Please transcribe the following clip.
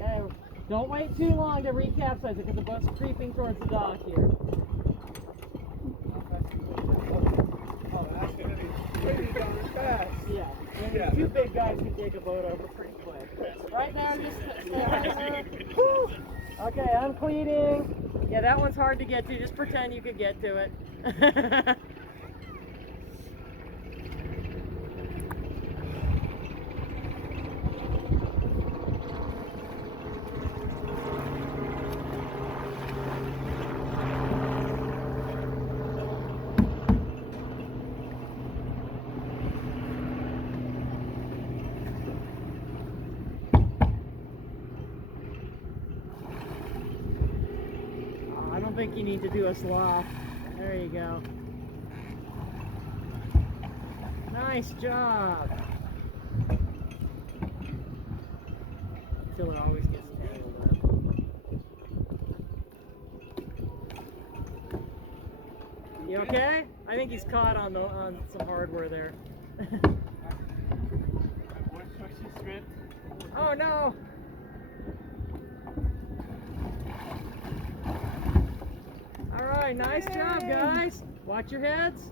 Okay, don't wait too long to recapsize it because the boat's creeping towards the dock here. Oh, that's going to be pretty darn fast. Yeah, and two big guys can take a boat over pretty quick. Right now, just stay right there. Woo! Okay, I'm cleaning. Yeah, that one's hard to get to. Just pretend you could get to it. I don't think you need to do a slop. There you go. Nice job. Until it always gets tangled up. You okay? I think he's caught on some hardware there. Oh no! All right, nice job, guys. Watch your heads.